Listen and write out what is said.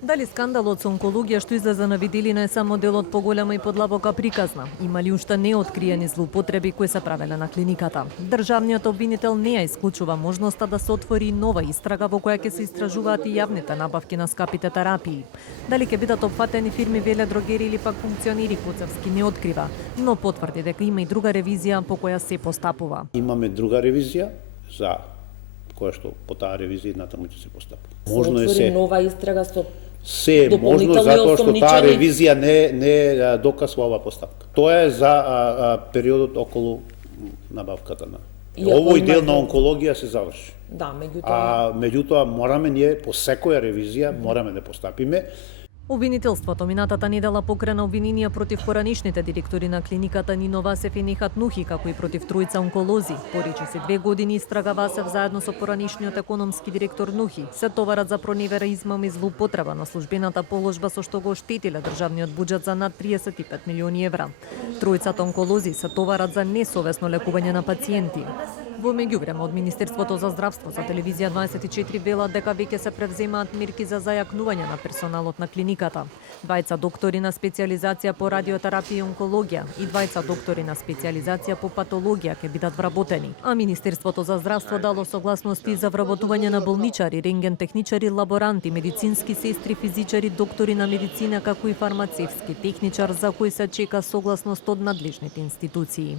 Дали скандалот со онкологија што излезе на виделина е само дел од поголема и подлабока приказна? Има ли уште неоткриени злоупотреби кои се правеле на клиниката? Државниот обвинител не ја исклучува можноста да се отвори нова истрага во која ќе се истражуваат и јавните набавки на скапите терапии. Дали ќе бидат опфатени фирми веледрогери или пак функционери, Куцевски не открива, но потврди дека има и друга ревизија по која се постапува. Имаме друга ревизија за која што по таа ревизија натаму ќе се постапува. Можно е нова истрага со се можно затоа што таа ревизија не докасва оваа постапка. Тоа е за периодот околу набавката на. Овој дел на онкологија се заврши. Да, меѓутоа мораме ние по секоја ревизија мораме да постапиме. Обвинителството минатата недела покрена обвиненија против поранишните директори на клиниката Нино Васев и Нехат Нухи, како и против тројца онколози. Порече се 2 години истрага Васев заедно со поранишниот економски директор Нухи се товарат за проневера, измама и злоупотреба на службената положба со што го оштетиле државниот буџет за над 35 милиони евра. Тројцата онколози се товарат за несовесно лекување на пациенти. Во меѓувреме од Министерството за здравство за телевизија 24 велат дека веќе се превземаат мерки за зајакнување на персоналот на клиниката. 2 доктори на специјализација по радиотерапија и онкологија и 2 доктори на специјализација по патологија ќе бидат вработени. А Министерството за здравство дало согласности за вработување на болничари, рентген техничари, лаборанти, медицински сестри, физичари, доктори на медицина, како и фармацевски техничар, за кои се чека согласност од надлежните институции.